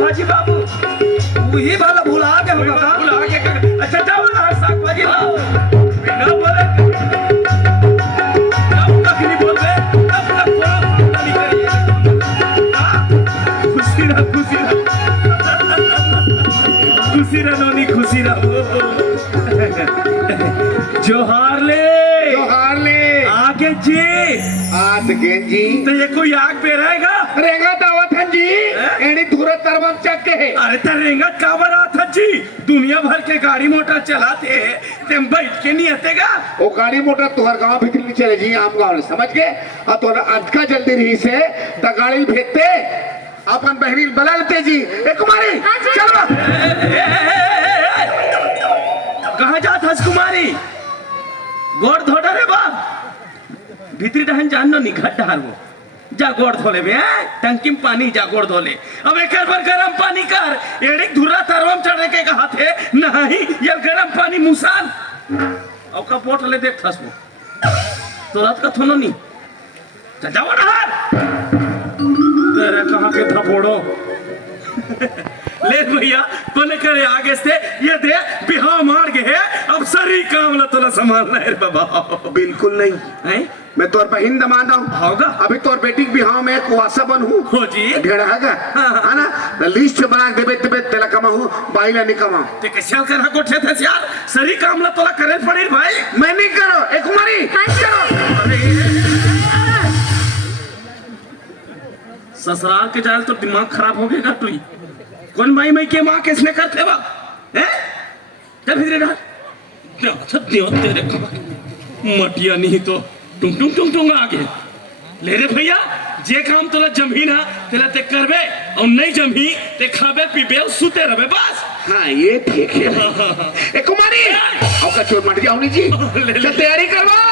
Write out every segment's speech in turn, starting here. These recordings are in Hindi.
भाजी बाबू वही वाला भुला गए होगा का? भुला गए का? अच्छा जाओ ना साग भाजी लाओ बिना बोले अब तक नहीं बोल रहे तब तक थोड़ा नहीं करिए खुशी रह नोनी खुशी रह जोहार ले आगे जी जी तो ये कोई आग पे रहेगा रेंगा दावत है जी एड़ी धुरा तरबम चक के है अरे तरेंगा का बना था जी दुनिया भर के गाड़ी मोटर चलाते हैं तुम बैठ के नहीं आतेगा वो गाड़ी मोटर तुहर गांव भीतर नहीं चले जी आम गांव में समझ गए और तो आज का जल्दी रही से त गाड़ी भेजते अपन बहनी बुला लेते जी ए कुमारी चलो कहाँ जात हस कुमारी गोड़ धोड़ा रे बाप भीतरी डहन जाननो नहीं घट डहार वो जा गोड़ धोले बे टंकी में पानी जा गोड़ धोले अब एक बार गरम पानी कर एड़ी धुरा तरवम चढ़े के कहा थे नहीं ये गरम पानी मुसाल अब का पोट ले देख थस वो तुरंत का थोनो नहीं चल जाओ डहार तेरे कहाँ के थपोड़ो ले भैया कोने करे आगे से ये दे बिहाव मार गए अब सरी काम ला तोला संभालना है बाबा बिल्कुल नहीं हैं मैं तोर बहन दमादा हूँ होगा अभी तोर बेटी के बिहाव में कुआसा बन हूँ हो जी ढेड़ा है ना लिस्ट बना देबे तबे तेला कमा हूँ बाइला नहीं कमा ते कैसे कर कोठे थे यार सरी काम ला तोला करे पड़ी भाई मैं नहीं करो ए कुमारी चलो ससुराल के जाल तो दिमाग खराब हो गया तू कौन भाई मैं के माँ किसने करते बा हैं चल फिर डाल देव तेरे मटिया नहीं तो टुंग टुंग टुंग टुंग आगे ले रे भैया जे काम तोला जमीन है तेला ते करबे और नहीं जमी ते खाबे पीबे और सुते रहबे बस हाँ ये ठीक है ए कुमारी आओ का चोर मट जाओ नी जी चल तैयारी करवाओ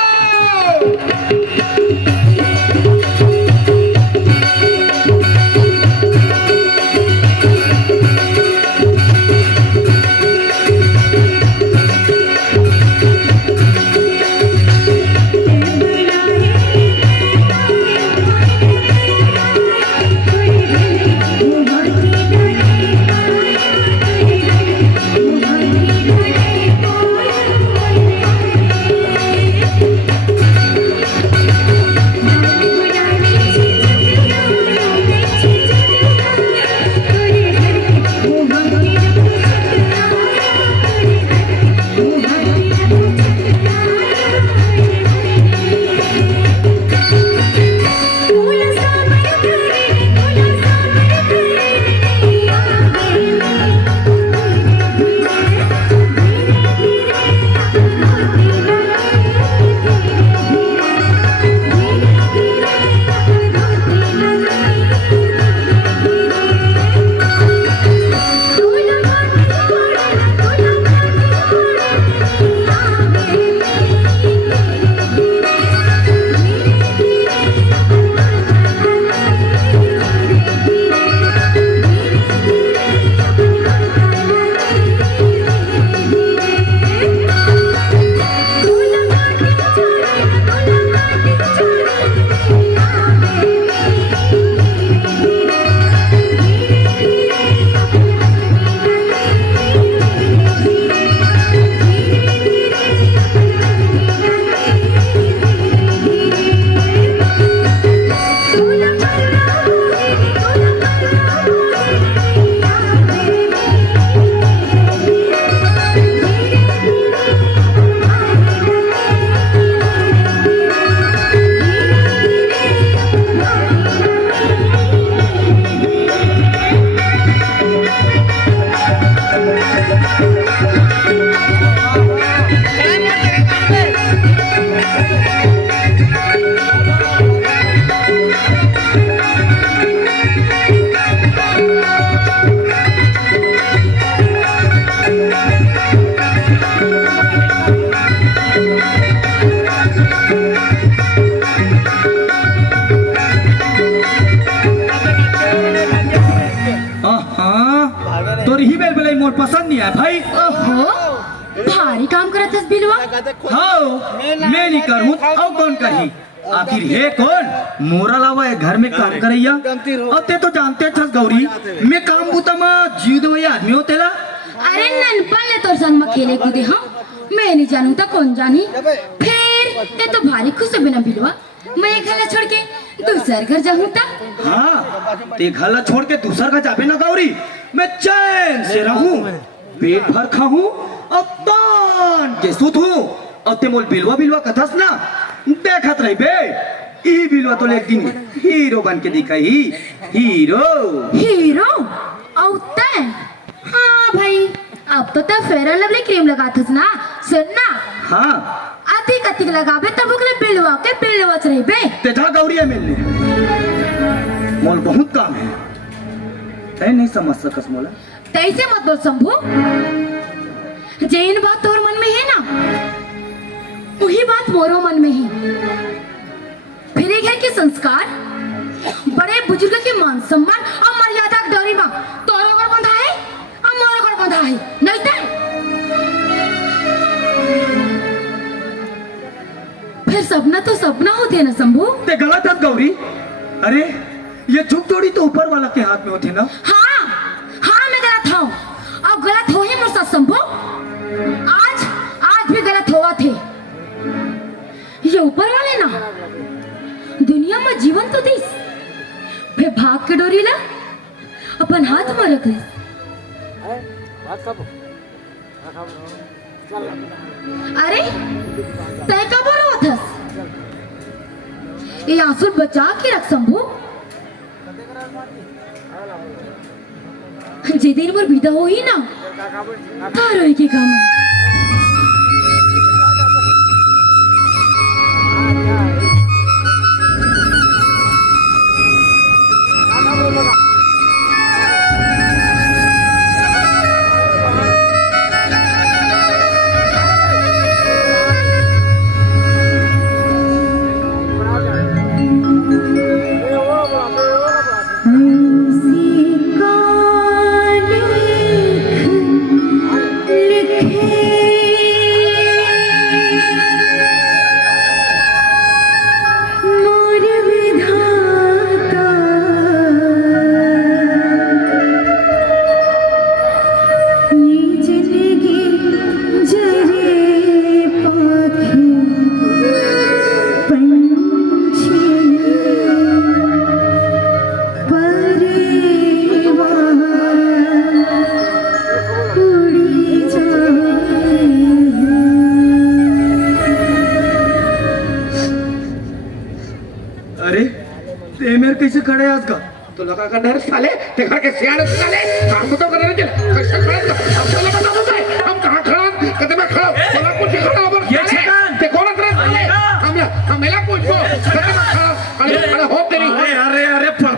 मोर पसंद नहीं है भाई। ओहो भारी काम करत हस बिलवा। हाँ मैं नहीं करूँ और कौन करी। आखिर है कौन मोरा लावा है घर में काम करैया और ते तो जानते छस गौरी मैं काम बूता में जीव दो आदमी हो तेला अरे ननपन ले तोर संग में खेले कूदे हाँ मैं नहीं जानू तो कौन जानी फिर ते तो भारी खुश है बिना बिलवा मैं एक घर छोड़ के दूसर घर जाऊँ ता हाँ ते घाला छोड़ के दूसर का जाबे ना गौरी मैं चैन से रहूं पेट भर खाऊं और तान के सूतूं और ते मोल बिलवा बिलवा कथस ना देखत रही बे ई बिलवा तो एक दिन हीरो बन के दिखाई हीरो हीरो औते हाँ भाई अब तो ता फेयर लवली क्रीम लगातस ना सुन ना हाँ अधिक अधिक लगाबे तब ओकरे बिलवा के बिलवच रही बे ते जा गौरी है मिलने मोल बहुत काम है तै नहीं समझ सकस मोला तैसे मत बोल शंभू जैन बात तोर मन में है ना वही बात मोरो मन में है फिर एक घर के संस्कार बड़े बुजुर्ग के मान सम्मान और मर्यादा के डोरी में तोरो घर बंधा है और मोरो घर बंधा है नहीं ते फिर सपना तो सपना होते है ना शंभू ते गलत है गौरी अरे ये झुक जोड़ी तो ऊपर वाला के हाथ में होते ना हाँ हाँ मैं गलत हूँ और गलत हो ही मुझ साथ शंभू आज आज भी गलत हुआ थे ये ऊपर वाले ना दुनिया में जीवन तो दिस फिर भाग के डोरी ला अपन हाथ में रख ले अरे तय कब बोलो थस ये आंसू बचा के रख शंभू जे दिन पर विदा हो ही ना तारो के काम है कैसे खड़े आज का तो लगा का डर साले ते घर के सियाने साले काम तो करने के कैसे खड़े अब चलो बता दो हम कहां खड़ा कहते मैं खड़ा बोला कुछ खड़ा over ये चिकन ते कौन तरह साले हम मेला पूछो कहते मैं खड़ा खड़े हो तेरी अरे अरे पर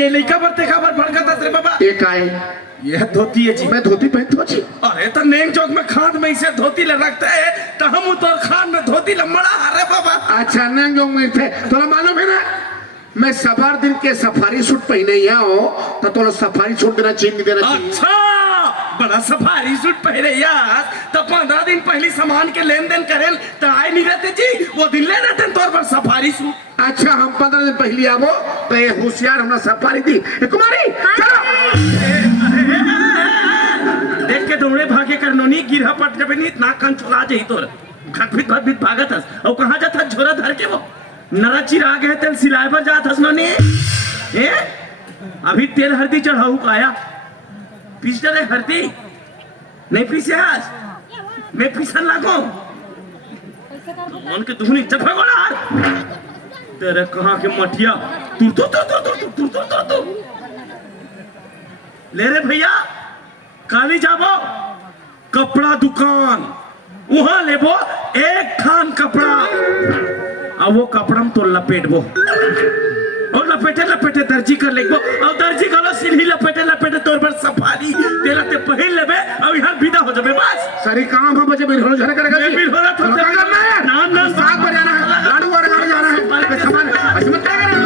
ये लड़का बरते खबर भड़कता रे बाबा ये का है ये धोती है जी मैं धोती पहनता हूं जी अरे तो नेक चौक में खाद में इसे धोती ले रखता है तो हम उतर खान में धोती लमड़ा अरे बाबा अच्छा नंग जो में थे तोला मालूम है ना मैं सवार दिन के सफारी सूट पहने यहाँ हो तो तोला सफारी सूट देना चाहिए नहीं देना चाहिए अच्छा बड़ा सफारी सूट पहने यार तो 15 दिन पहले सामान के लेन देन करेल तो आए नहीं रहते जी वो दिन ले रहते तौर पर सफारी सूट अच्छा हम 15 दिन पहले आवो तो ये होशियार हमरा सफारी दी ए, कुमारी चलो देख के दौड़े भागे कर नोनी गिरहा पट जब नहीं नाक कान चला जाई तोर खटभित भटभित भागत हस और कहां जात हस झोरा धर के वो नरा चिरा गए तेल सिलाई पर जात हस नोनी ए अभी तेल हल्दी चढ़ाऊ काया पीस डरे हल्दी नहीं पीसे हस मैं पीसन लागो उनके दुहनी चफगोला तेरे कहां के मटिया तू ले रे भैया काली जाबो कपड़ा दुकान वहां लेबो एक खान कपड़ा अब वो कपड़ा में तो लपेटबो और लपेटे दर्जी कर लेबो और दर्जी करो सीधी लपेटे तोर पर सफारी तेरा ते पहन लेबे और यहां विदा हो जाबे बस सारी काम हम बजे बिरहोल झरे करेगा जी बिरहोल तो करना है ना साग पर जाना है लाडू और गाड़ी जाना है सामान असमत क्या करना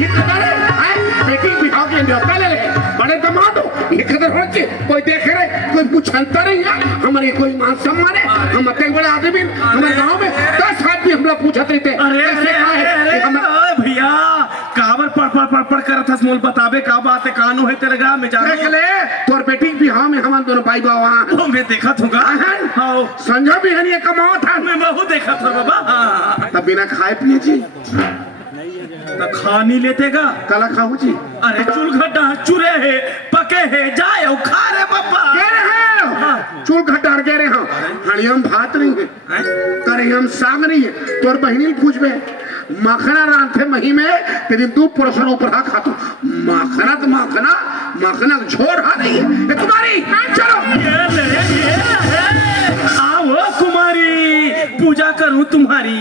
ये कदर है बेटी बिठाओ के न्योता ले ले बड़े दामाद हो ये कदर हो के कोई देख रहे कोई पूछता नहीं है हमारे कोई मान सम्मान है हम इतने बड़े आदमी हमारे गांव में 10 आदमी हम लोग पूछते रहते भैया काबर पढ़ कर था मोल बताबे का बात है कानू है तेरे गांव में जा देख ले तोर बेटी बिहाव में हमारे दोनों भाई बाबा वो मैं देखा थूगा हाँ संजय भी है कमाओ था मैं बहुत देखा था बाबा तब बिना खाए पिए जी तो खा नहीं लेते का कला खाऊ जी अरे चूल घटा चूरे है पके है जाए और खा रे बाबा कह रहे हैं चूल घटार कह रहे हैं हरियम भात नहीं है करे हम साग नहीं है तोर बहनी पूछबे मखना रांधे मही में तेरी 2 पोर्शन ऊपर हा खातो मखना तो मखना झोर हा नहीं है ए कुमारी चलो आओ कुमारी पूजा करूं तुम्हारी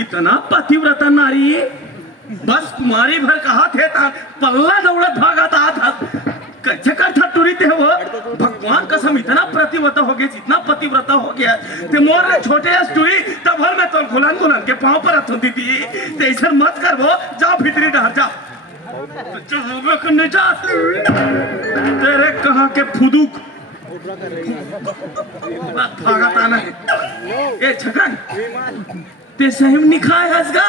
इतना पतिव्रता नारी बस कुमारी भर कहा थे पल्ला दौड़त भागता था कैसे करता टूरी थे वो भगवान कसम इतना प्रतिव्रता हो गया इतना पतिव्रता हो गया ते मोर छोटे टूरी तब भर में तो गुलान के पांव पर रख दी थी ऐसा मत कर वो जाओ भीतरी डहर जाओ जा तेरे कहाँ के फुदुक भागता ना ये छकन ते सही निखाए हसगा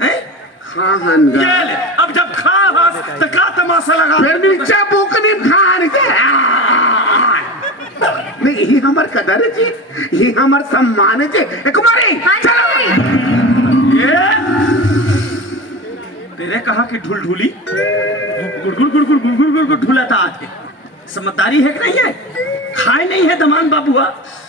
हैं खाहनगा ये ले अब जब खा हस तो का तमाशा लगा फिर नीचे बुकनी खान के नहीं ये हमार कदर है जी ये हमार सम्मान है जी ए कुमारी चलो ये तेरे कहा कि ढुलढुली गुड़ ढुलाता आते समझदारी है कि नहीं है खाए नहीं है दमान बाबुआ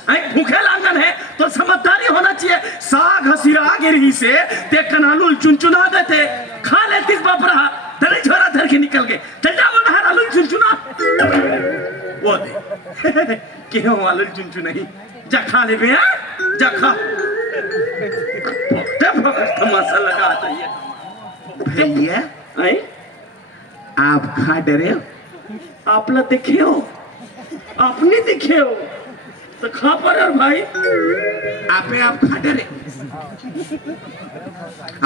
भूखे लांगन है तो समझदारी होना चाहिए साग हसीरा गिरही से ते कनालुल चुनचुना देते खा लेती बाप रहा तेरे छोरा धर के निकल गए चल जाओ बाहर आलू चुनचुना वो दे क्यों आलू चुनचुना ही जा खा ले बे जा खा तमाशा लगा है भैया आप खा डरे हो आपला देखे हो आपने देखे हो तो खा पर यार भाई आपे आप खा डरे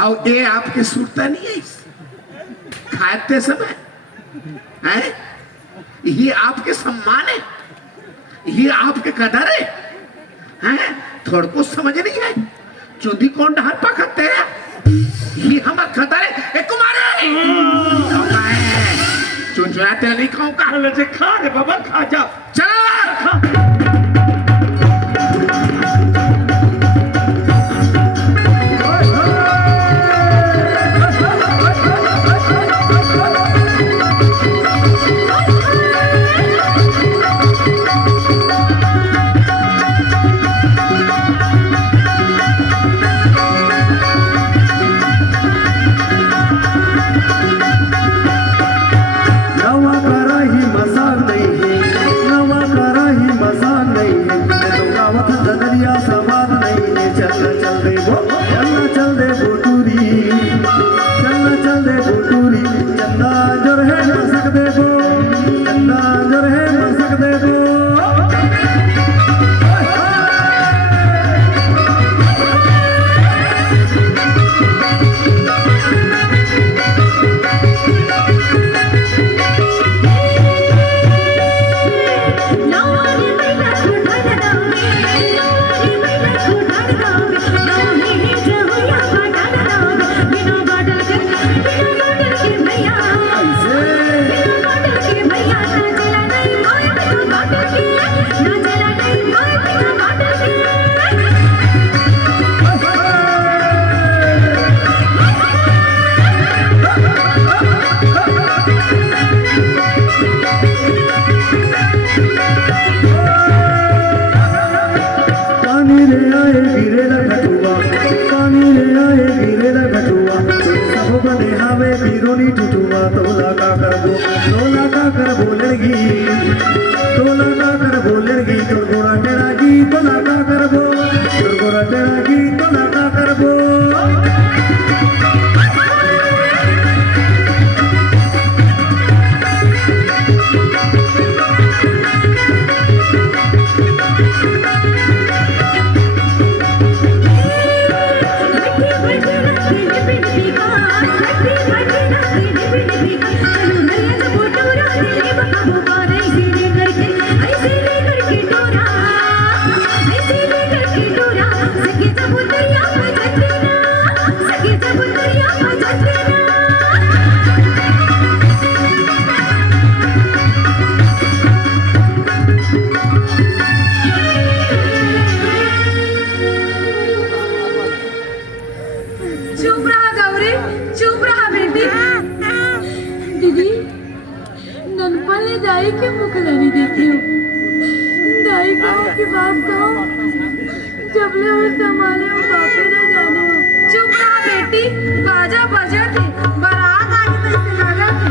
आओ ये आपके सुरता नहीं है खाते समय हैं ये आपके सम्मान है ये आपके कदर है हैं थोड़ को समझ नहीं है चुंदी कौन डहर पकड़ते हैं ये हमारा कदर है ए कुमारी चुनचुना तेल नहीं खाऊंगा खा रे बाबा खा जा चल खा Bye. दाई के मुखलारी देती हूँ। दाई कहो कि बाप कहो, जब ले और संभाले हो बापे न जाने हो। चुप रहा बेटी, बाजा बजा थे, बारात आगे तक से लगा थे।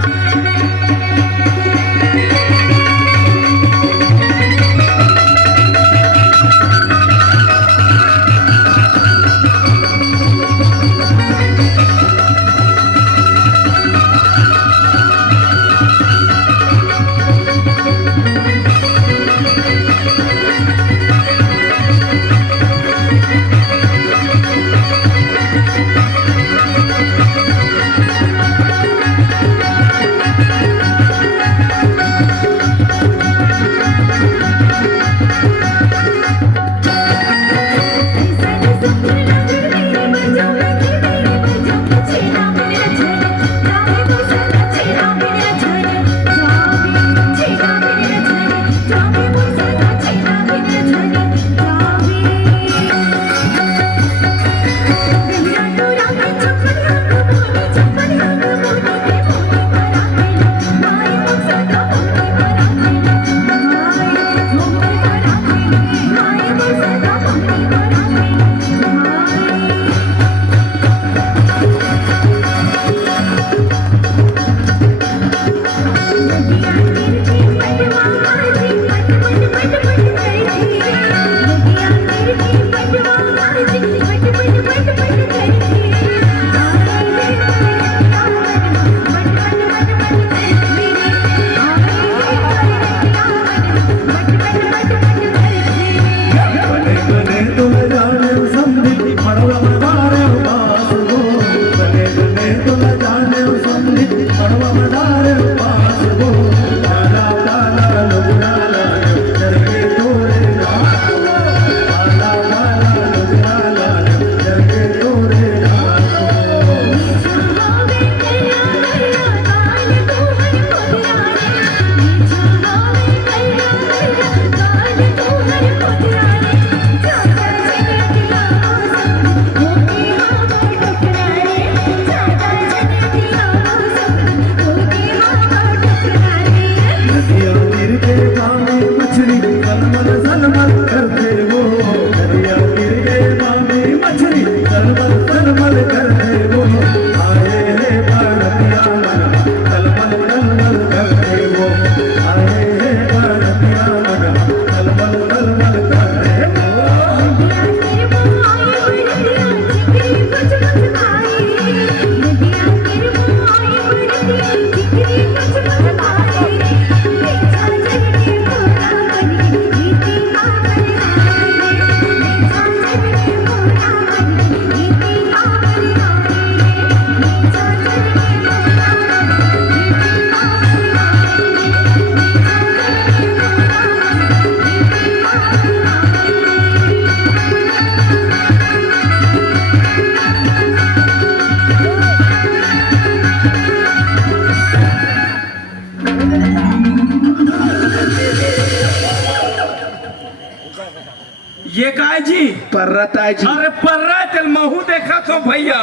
ये काय जी पर्रत आहे जी अरे पर्रा तेल महू देखा तो भैया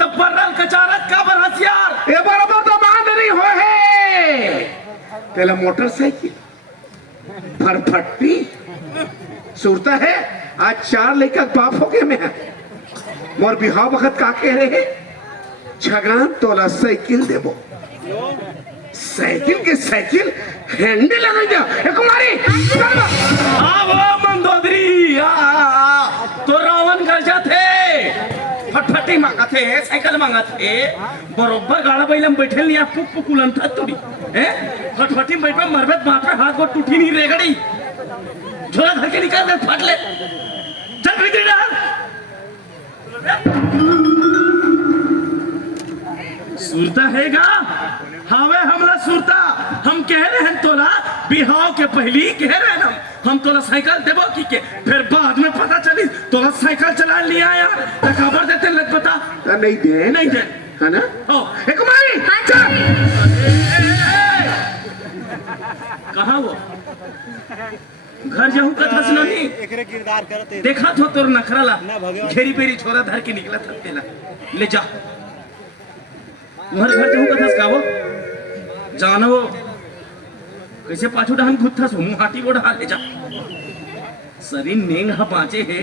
तब पर्रल कचारत का बर हथियार हे बरोबर तो मान नहीं हो है तेला मोटरसाइकिल फरफट्टी सुरता है आज 4 लेकर बाप हो गए मैं मोर बिहाव वक्त का कह रहे छगान तोला साइकिल देबो साइकिल के साइकिल हैंडल लगा दिया ए कुमारी वो मंदोदरी तो रावण गरजा थे फटफटी मांगा थे साइकिल मांगा थे बरोबर गाड़ा बैलम बैठे नहीं आप पुक पुक उलन था तुड़ी हैं फटफटी बैठ में मरबत बाप पे हाथ को टूटी नहीं रेगड़ी झोला धर के निकाल दे फाट ले चल भीतर डाल सुरता हैगा हावे हमला सुरता हम कह रहे हैं तोला बिहाव के पहली कह रहे हैं हम तोला साइकिल देबो की के फिर बाद में पता चली तोला साइकिल चला लिया यार तो खबर देते लग पता नहीं दे है ना ओ ए कुमारी हाँ कहाँ वो घर जाऊं कथा सुनानी एकरे किरदार करते देखा तो तोर नखराला घेरी पेरी छोरा धर के निकला था तेला ले जा घर जाऊं कथा गावो जानो कैसे पाछू डहान गुत्था सो मुंह हाटी गोड़ हाल ले जा शरीर नेंग हा पाचे है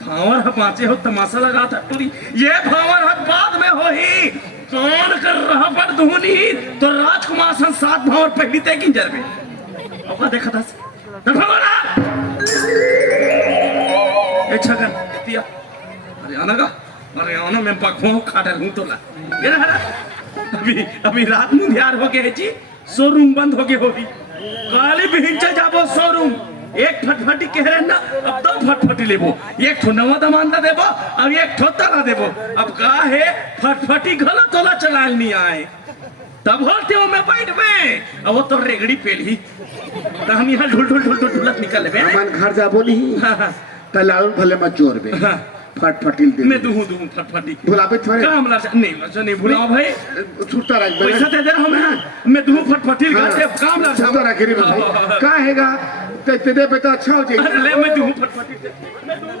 भावर हा पाचे हो तमाशा लगा था टूरी ये भावर हा बाद में हो ही कौन कर रहा पर धोनी तो राजकुमार सन 7 भावर पहली तय किंजर में अब देखा था भगवाना ए छगन दिया अरे आना का अरे आना मैं पकवान खाटर हूं तो ला ये रहा अभी रात में यार हो गए जी शोरूम बंद हो गए होगी काली बिहिंचा जाबो शोरूम एक फटफटी कह रहे ना अब 2 फटफटी लेबो एक ठो नवा दमानदा देबो अब एक ठो तला देबो अब का है फटफटी गलत तोला चलाल नहीं आए तब होते हो मैं बैठ में अब वो तो रेगड़ी पेली तो हम यहाँ ढुल ढुल ढुल ढुल ढुलत निकल बे हमारे घर जाबो नहीं हाँ हाँ तलाल भले मत जोर बे हाँ फटफटिल दे मैं दूं फटफटी भुलाबे थोड़े काम ला नहीं वैसे नहीं भुलाओ भाई छुट्टा रख पैसा दे दे रहा हूं मैं दूं फटफटी का काम ला छुट्टा रख रे भाई का हैगा ते दे पे तो अच्छा हो जाए अरे ले मैं दूं फटफटी दे मैं दूं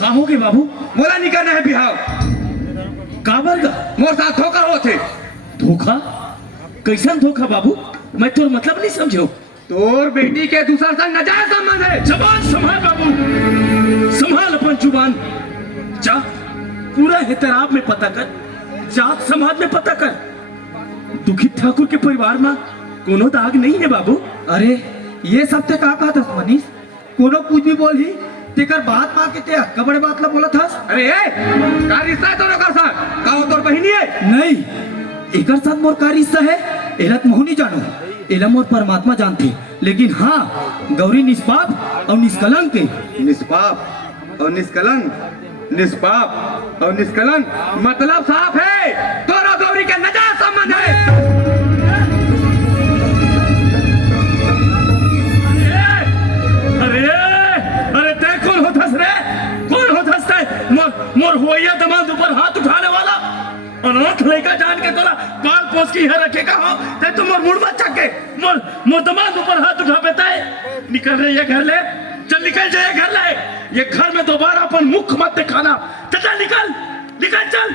फटफटी बाबू मोला निकलना है बिहाव काबर का मोर साथ धोखा होते धोखा कैसन धोखा बाबू मैं तोर मतलब नहीं समझो तोर बेटी के दूसरा संग नाजायज संबंध है जबान संभाल बाबू संभाल अपन जुबान जा पूरा हितराब में पता कर जात समाज में पता कर दुखित ठाकुर के परिवार में कोनो दाग नहीं है बाबू अरे ये सब ते का कहत हस मनीष कोनो कुछ भी बोल ही तेकर बात मां के ते हक्का बड़े बात ला बोलत हस अरे ए का रिश्ता है तोरो कर साथ का तोर बहिनी है नहीं एकर साथ मोर का रिश्ता है एलत मोहनी जानो एला मोर परमात्मा जानते लेकिन हाँ गौरी निष्पाप और निष्कलंक के निष्पाप और निष्कलंक निष्पाप और निष्कलंक मतलब साफ है तोरा गौरी के नाजायज संबंध है अरे अरे ते कौन होतस रे कौन होतस ते मोर होइया दमाद ऊपर हाथ उठाने वाला अनाथ लड़का जान के तोला बाल पोस की है रखेगा हो ते तो मोर मुड़ मत चके मोर दमाद ऊपर हाथ उठा बेता है निकल रे ये घर ले चल निकल जाए घर ले ये घर में दोबारा अपन मुख मत दिखाना चल निकल निकल चल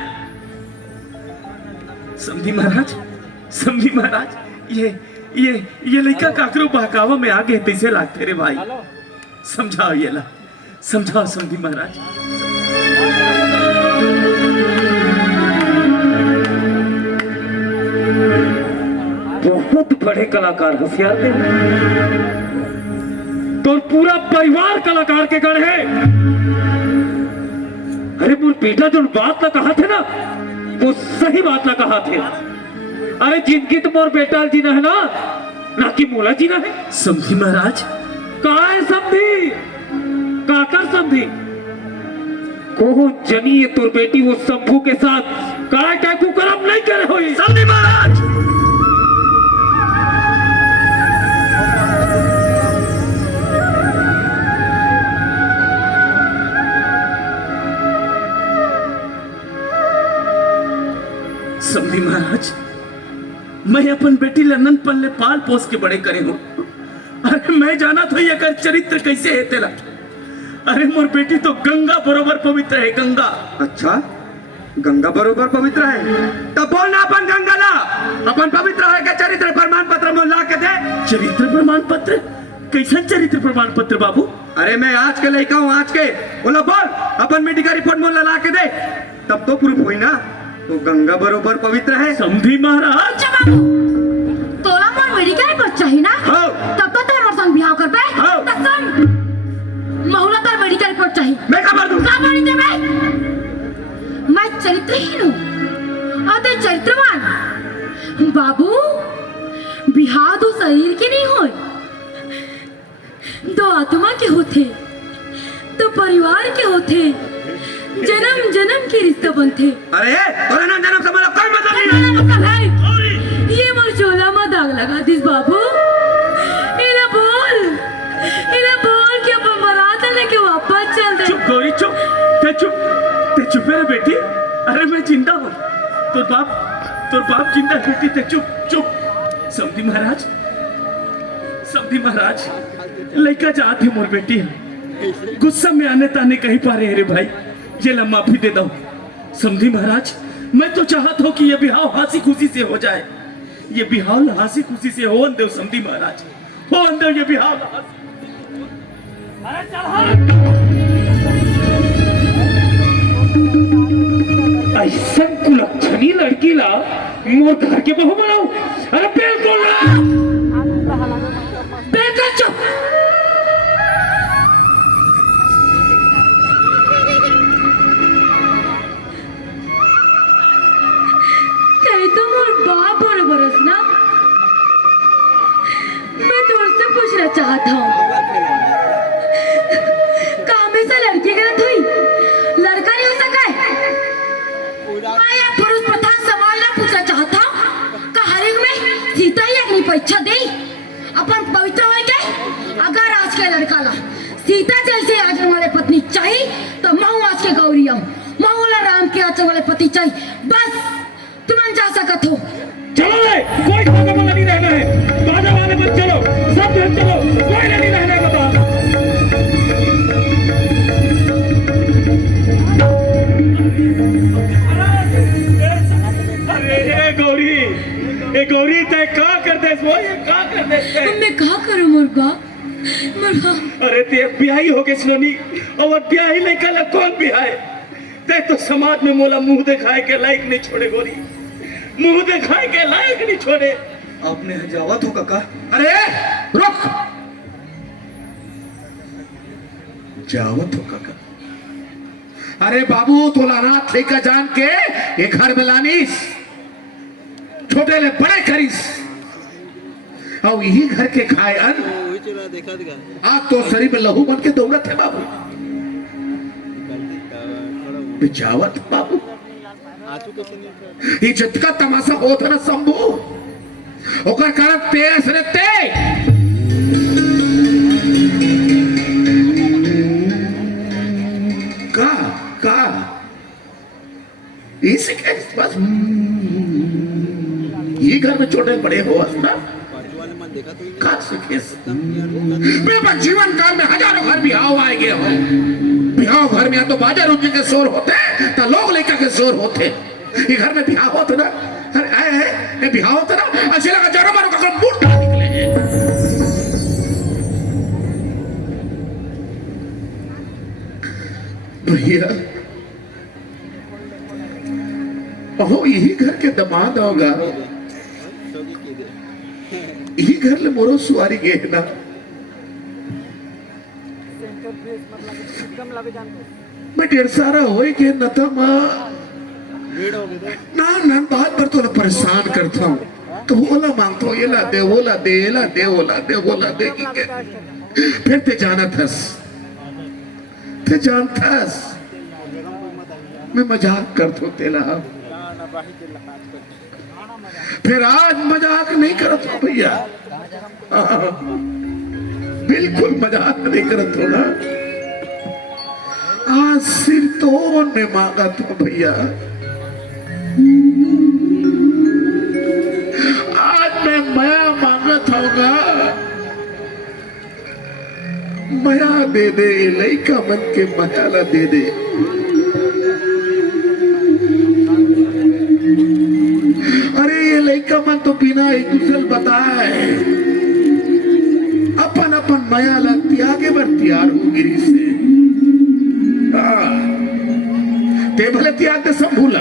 समझी महाराज ये ये लड़का काकरो बहकावा में आगे तैसे लागते रे भाई। समझाओ ये ला, समझाओ समधी महाराज। बहुत बड़े कलाकार होशियार थे, तो पूरा परिवार कलाकार के गढ़ है। अरे मोर बेटा जो बात ना कहा थे ना, वो सही बात ना कहा थे। अरे जिनकी तो मोर बेटा जीना है ना कि मोला जीना है। समझी महाराज, कहा है समझी, काकर समझी को जनी है तोर बेटी वो शंभू के साथ काय काय कुकर्म नहीं करे हुई। समझी महाराज, समझी महाराज, मैं अपन बेटी लंदन पल्ले पाल पोस के बड़े करे हूँ। अरे मैं जाना था ये कर चरित्र कैसे है तेरा। अरे मोर बेटी तो गंगा बरोबर पवित्र है, गंगा। अच्छा, गंगा बरोबर पवित्र है, तब बोलना अपन गंगा ला अपन पवित्र है के चरित्र प्रमाण पत्र मोल ला के दे। चरित्र प्रमाण पत्र? कैसा चरित्र प्रमाण पत्र बाबू? अरे मैं आज के लड़का हूँ, आज के बोला बोल अपन मेडिकल रिपोर्ट मोल ला के दे, तब तो प्रूफ हुई ना तो गंगा बरोबर पवित्र है। समझी महाराज। अच्छा बाबू, तोरा मोर मेडिकल रिपोर्ट चाहिए ना? हाँ। तब तो तोर संग बियाह कर पे। हाँ। तो सुन, महुला तोर मेडिकल रिपोर्ट चाहिए। मैं खबर दूं। का बोली दे मैं चरित्रहीन हूँ और तो चरित्रवान। बाबू, बिहार दो शरीर के नहीं हो, दो आत्मा के होते, दो परिवार के होते, जन्म जन्म के रिश्ता बनते। अरे तोरे नाम जन्म से मतलब कोई मतलब नहीं है। मतलब है ये मोर चोला में दाग लगा दिस बाबू। इन्हें बोल के अपन बारात लेके वापस चल दे। चुप गौरी, चुप। ते चुप है बेटी। अरे मैं जिंदा हूँ, तोर बाप जिंदा है बेटी, ते चुप। समझी महाराज, समझी महाराज, लड़का जात है मोर बेटी है, गुस्सा में आने ताने कहीं पा रहे रे भाई, ये ला माफी दे दो। समझी महाराज, मैं तो चाहत हो कि ये बिहाव हंसी खुशी से हो जाए, ये बिहाव हंसी खुशी से हो अंदर। समझी महाराज, हो अंदर ये बिहाव। अरे चल ऐसा कुलक्षणी लड़की ला मोर घर के बहू बनाओ। अरे बिल्कुल ना, बिल्कुल चुप। तो मोर बाप बरोबर है ना। मैं तुमसे पूछना चाहता हूँ, हमेशा लड़की गलत हुई, लड़का नहीं हो सका है? मैं या पुरुष प्रधान समाज में पूछना चाहता हूँ, हर एक में सीता ही अग्नि परीक्षा दे अपन पवित्र हो गए। अगर आज के लड़का ला सीता जैसे आज हमारे पत्नी चाहिए, तो मैं आज के गौरी मऊला राम के आज वाले पति चाहिए। बस तुम जा सकत हो। चलो रे, कोई धागा वाला नहीं रहना है, बाजा वाले मत चलो, सब घर चलो, कोई नहीं रहना है। बता अरे गौरी ते का कर दे, वो ये का कर दे? मैं का करूं मुर्गा? अरे ते ब्याही हो गए सुनी, और ब्याही नहीं कल कौन ब्याहे? ते तो समाज में मोला मुंह दिखाए के लायक नहीं छोड़े गौरी, मुंह दिखाए के लायक नहीं छोड़े। आपने जावत हो काका? अरे रुक, जावत हो काका? अरे बाबू, तोला रात लेकर जान के ये घर में लानीस, छोटे ले बड़े करीस, और यही घर के खाए अन्न आज तो शरीर में लहू बन के दौड़त है बाबू। जावत बाबू, इज्जत का तमाशा होत है ना शंभू, ओकर कारण तेज रे ते का इसी के बस ये घर में छोटे बड़े हो ना का सीखे। मैं जीवन काल में हजारों घर बिहाव आए गए हो, बिहाव घर में या तो बाजा रुपये के शोर होते तो लोग लेकर के शोर होते, ये घर में बिहाव होते ना अरे बिहाव होता ना ऐसे लगा जरा मारो का मुंह डाल निकले भैया। अहो यही घर के दमाद होगा, यही घर ले मोरो सुवारी गे ना मैं ढेर सारा होए के न था ना बात पर तो परेशान करता हूँ तो बोला मांगता हूँ ये ला दे वो ला दे ये ला दे वो ला दे वो ला दे फिर ते जाना थस ते जानथस मैं मजाक करता हूँ तेला फिर आज मजाक नहीं करता हूँ भैया, बिल्कुल मजाक नहीं करता हूँ ना। आज सिर तो ने मांगा तो भैया, आज मैं माया मांगा था माया दे दे लइका मन के मायाला दे दे। अरे ये लइका मन तो बिना एक दूसरे बताए अपन अपन मायाला त्यागे बर तैयार हो गिरी से ते भले त्याग दे संभूला,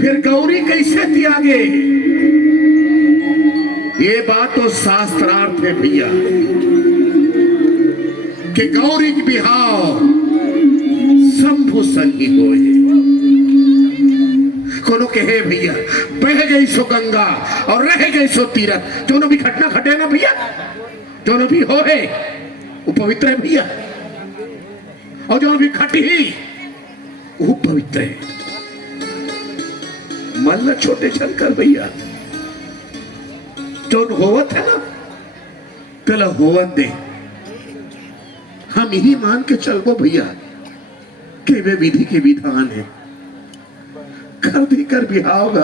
फिर गौरी कैसे त्यागे ये बात तो शास्त्रार्थ है भैया कि गौरी की बिहाव शंभु संगी होए। कोनो कहे भैया बह गई सो गंगा और रह गई सो तीरथ, जो भी घटना घटे ना भैया जो भी हो है वो पवित्र है भैया, और जो भी घटी ही वो पवित्र है। मन न छोटे चलकर भैया जो होवत है ना पहला होवत दे, हम यही मान के चलबो भैया कि वे विधि के विधान है। कर दे कर बिहाव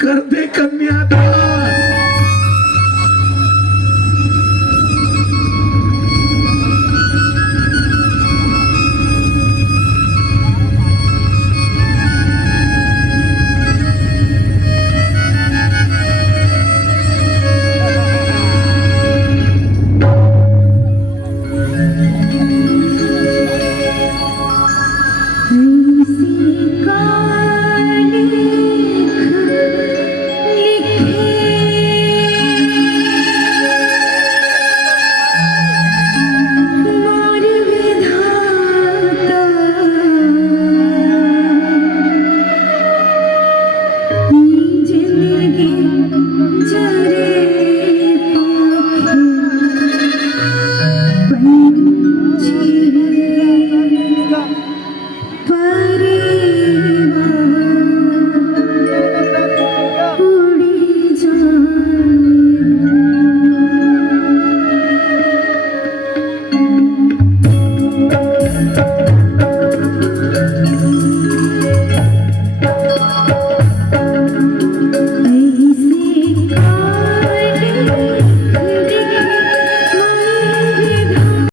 कर दे कन्यादान।